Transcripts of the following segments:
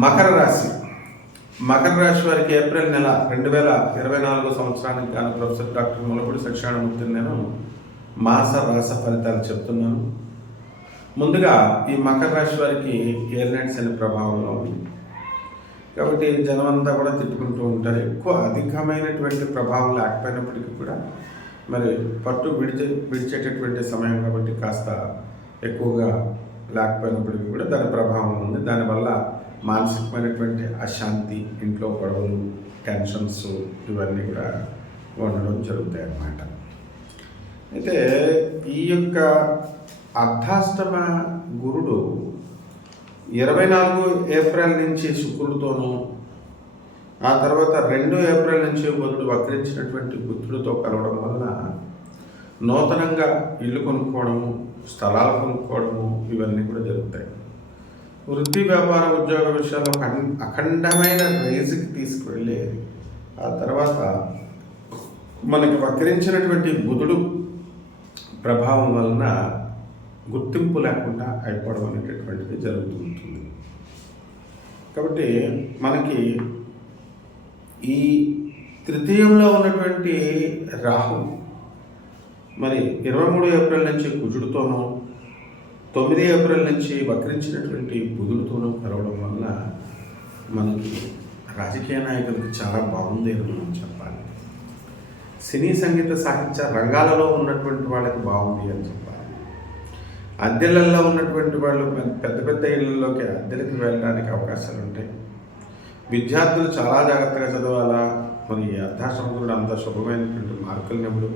మకర రాశి మకర రాశి వారికి ఏప్రిల్ నెల 2024 సంవత్సరానికి గాను ప్రొఫెసర్ డాక్టర్ ములపూడి సత్యనారాయణమూర్తి నేను మాస రాస ఫలితాలు చెప్తున్నాను. ముందుగా ఈ మకర రాశి వారికి ఏర్నైట్స్ అనే ప్రభావంలో ఉంది కాబట్టి జనం అంతా కూడా తిట్టుకుంటూ ఉంటారు. ఎక్కువ అధికమైనటువంటి ప్రభావం లేకపోయినప్పటికీ కూడా మరి పట్టు విడిచేటటువంటి సమయం కాబట్టి కాస్త ఎక్కువగా లేకపోయినప్పటికీ కూడా దాని ప్రభావం ఉంది. దానివల్ల మానసికమైనటువంటి అశాంతి, ఇంట్లో గొడవలు, టెన్షన్స్ ఇవన్నీ కూడా ఉండడం జరుగుతాయి అన్నమాట. అయితే ఈ యొక్క అర్ధాష్టమ గురుడు 24 ఏప్రిల్ నుంచి శుక్రుడితోనూ, ఆ తర్వాత 2 ఏప్రిల్ నుంచి బుధుడు వక్రించినటువంటి బుద్ధుడితో కలవడం వలన నూతనంగా ఇల్లు కొనుక్కోవడము, స్థలాలు కొనుక్కోవడము ఇవన్నీ కూడా జరుగుతాయి. వృత్తి, వ్యాపార, ఉద్యోగ విషయాల్లో అఖండమైన రైజ్కి తీసుకువెళ్ళి ఆ తర్వాత మనకి వక్రించినటువంటి బుధుడు ప్రభావం వలన గుర్తింపు లేకుండా అయిపోవడం అనేటటువంటిది జరుగుతూ ఉంటుంది. కాబట్టి మనకి ఈ తృతీయంలో ఉన్నటువంటి రాహు మరి 23 ఏప్రిల్ నుంచి కుజుడితోనూ, 9 ఏప్రిల్ నుంచి వక్రించినటువంటి బుధుడితోనూ కలవడం వల్ల మనకి రాజకీయ నాయకులకు చాలా బాగుంది అని మనం చెప్పాలి. సినీ, సంగీత, సాహిత్య రంగాలలో ఉన్నటువంటి వాళ్ళకి బాగుంది అని చెప్పాలి. అద్దెలల్లో ఉన్నటువంటి వాళ్ళు పెద్ద పెద్ద ఇళ్లలోకి అద్దెలకి వెళ్ళడానికి అవకాశాలు ఉంటాయి. విద్యార్థులు చాలా జాగ్రత్తగా చదవాలా. మరి అర్ధాశ్రమకుడు అంత శుభమైనటువంటి మార్కులు నివ్వడు.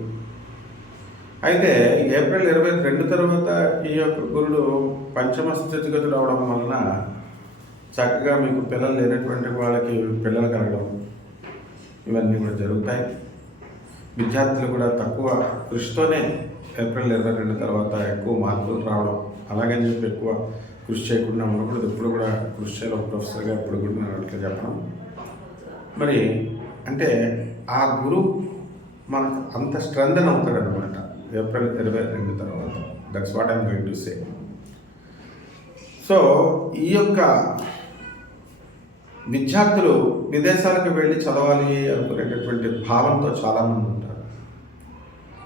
అయితే ఏప్రిల్ 22 తర్వాత ఈ యొక్క గురుడు పంచమ స్థితిగతుడు అవడం వలన చక్కగా మీకు పిల్లలు లేనటువంటి వాళ్ళకి పిల్లలు కలగడం ఇవన్నీ కూడా జరుగుతాయి. విద్యార్థులు కూడా తక్కువ కృషితోనే ఏప్రిల్ 22 తర్వాత ఎక్కువ మార్కులు రావడం, అలాగని చెప్పి ఎక్కువ కృషి చేయకుండా ఉండకూడదు. ఎప్పుడు కూడా కృషి చేయాలి. ప్రొఫెసర్గా ఎప్పుడు కూడా నేను అట్లా చెప్పడం. మరి అంటే ఆ గురు మనకు అంత స్ట్రెంథన్ అవుతాడు అనమాట ఏప్రిల్ 22 తర్వాత. That's what I'm going to say. So ఈ యొక్క విద్యార్థులు విదేశాలకు వెళ్ళి చదవాలి అనుకునేటటువంటి భావనతో చాలామంది ఉంటారు.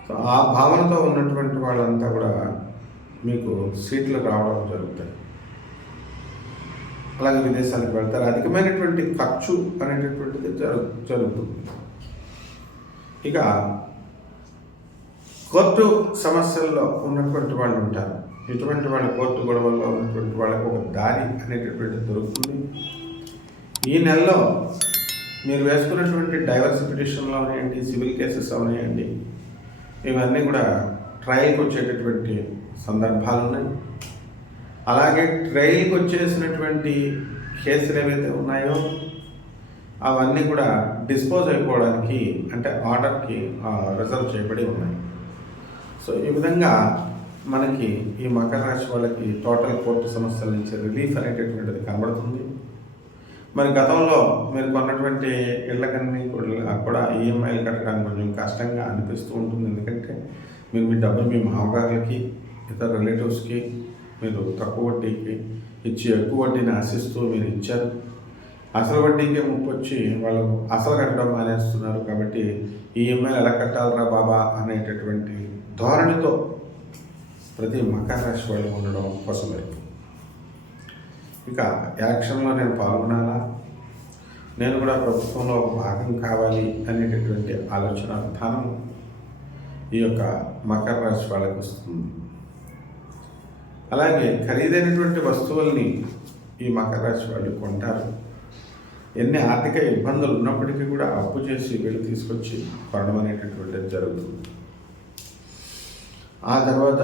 సో ఆ భావనతో ఉన్నటువంటి వాళ్ళంతా కూడా మీకు సీట్లు రావడం జరుగుతాయి. అలాగే విదేశాలకు వెళ్తారు. అధికమైనటువంటి ఖర్చు అనేటటువంటిది జరుగుతుంది. ఇక కోర్టు సమస్యల్లో ఉన్నటువంటి వాళ్ళు ఉంటారు. ఇటువంటి వాళ్ళ కోర్టు గొడవల్లో ఉన్నటువంటి వాళ్ళకి ఒక దారి అనేటటువంటిది దొరుకుతుంది. ఈ నెలలో మీరు వేసుకున్నటువంటి డైవర్స్ పిటిషన్లు అవనాయండి, సివిల్ కేసెస్ అవనాయండి, ఇవన్నీ కూడా ట్రయల్కి వచ్చేటటువంటి సందర్భాలు ఉన్నాయి. అలాగే ట్రయల్కి వచ్చేసినటువంటి కేసులు ఏవైతే ఉన్నాయో అవన్నీ కూడా డిస్పోజ్ అయిపోవడానికి అంటే ఆర్డర్కి రిజర్వ్ చేయబడి ఉన్నాయి. సో ఈ విధంగా మనకి ఈ మకర రాశి వాళ్ళకి టోటల్ కోర్టు సమస్యల నుంచి రిలీఫ్ అనేటటువంటిది కనబడుతుంది. మరి గతంలో మీరు కొన్నటువంటి ఇళ్ళకన్నీ కూడా ఈఎంఐలు కట్టడానికి కొంచెం కష్టంగా అనిపిస్తూ ఉంటుంది. ఎందుకంటే మీరు మీ డబ్బులు మీ మామగారులకి, ఇతర రిలేటివ్స్కి మీరు తక్కువ వడ్డీకి ఇచ్చి ఎక్కువ వడ్డీని ఆశిస్తూ మీరు ఇచ్చారు. అసలు వడ్డీకే ముప్పు వచ్చి వాళ్ళు అసలు కట్టడం మానేస్తున్నారు. కాబట్టి ఈఎంఐలు ఎలా కట్టాలరా బాబా అనేటటువంటి ధోరణితో ప్రతి మకర రాశి వాళ్ళు ఉండడం కోసమే. ఇక యాక్షన్లో నేను పాల్గొనాలా, నేను కూడా ప్రభుత్వంలో ఒక భాగం కావాలి అనేటటువంటి ఆలోచన విధానం ఈ యొక్క మకర రాశి వాళ్ళకి వస్తుంది. అలాగే ఖరీదైనటువంటి వస్తువుల్ని ఈ మకర రాశి వాళ్ళు కొంటారు. ఎన్ని ఆర్థిక ఇబ్బందులు ఉన్నప్పటికీ కూడా అప్పు చేసి వీళ్ళు తీసుకొచ్చి కొనడం అనేటటువంటిది జరుగుతుంది. ఆ తర్వాత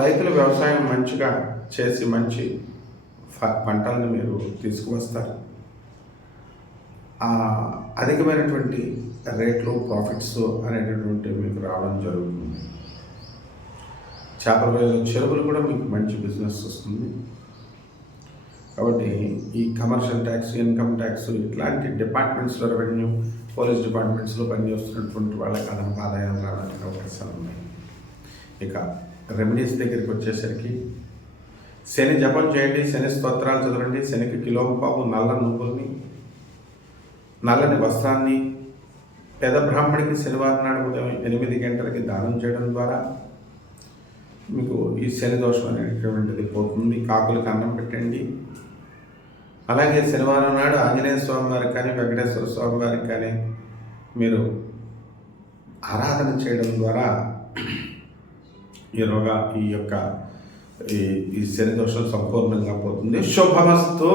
రైతులు వ్యవసాయం మంచిగా చేసి మంచి పంటలను మీరు తీసుకువస్తారు. అధికమైనటువంటి రేట్లు, ప్రాఫిట్స్ అనేటటువంటివి మీకు రావడం జరుగుతుంది. చేపల చెరువులు కూడా మీకు మంచి బిజినెస్ వస్తుంది. కాబట్టి ఈ కమర్షియల్ ట్యాక్స్, ఇన్కమ్ ట్యాక్స్ ఇట్లాంటి డిపార్ట్మెంట్స్లో, రెవెన్యూ, పోలీస్ డిపార్ట్మెంట్స్లో పనిచేస్తున్నటువంటి వాళ్ళకి అదనపు ఆదాయం రావడానికి అవకాశాలు ఉన్నాయి. ఇక రెమెడీస్ దగ్గరికి వచ్చేసరికి శని జపం చేయండి, శని స్తోత్రాలు చదవండి, శనికి కిలోంపావు నల్ల నువ్వుల్ని, నల్లని వస్త్రాన్ని పేద బ్రాహ్మడికి శనివారం నాడు ఉదయం 8 గంటలకి దానం చేయడం ద్వారా మీకు ఈ శని దోషం అనేటువంటిది పోతుంది. కాకులకు అన్నం పెట్టండి. అలాగే శనివారం నాడు ఆంజనేయ స్వామి వారికి కానీ వెంకటేశ్వర స్వామి వారికి కానీ మీరు ఆరాధన చేయడం ద్వారా ఈ యొక్క శని దోషం సంపూర్ణంగా పోతుంది. శుభమస్తు.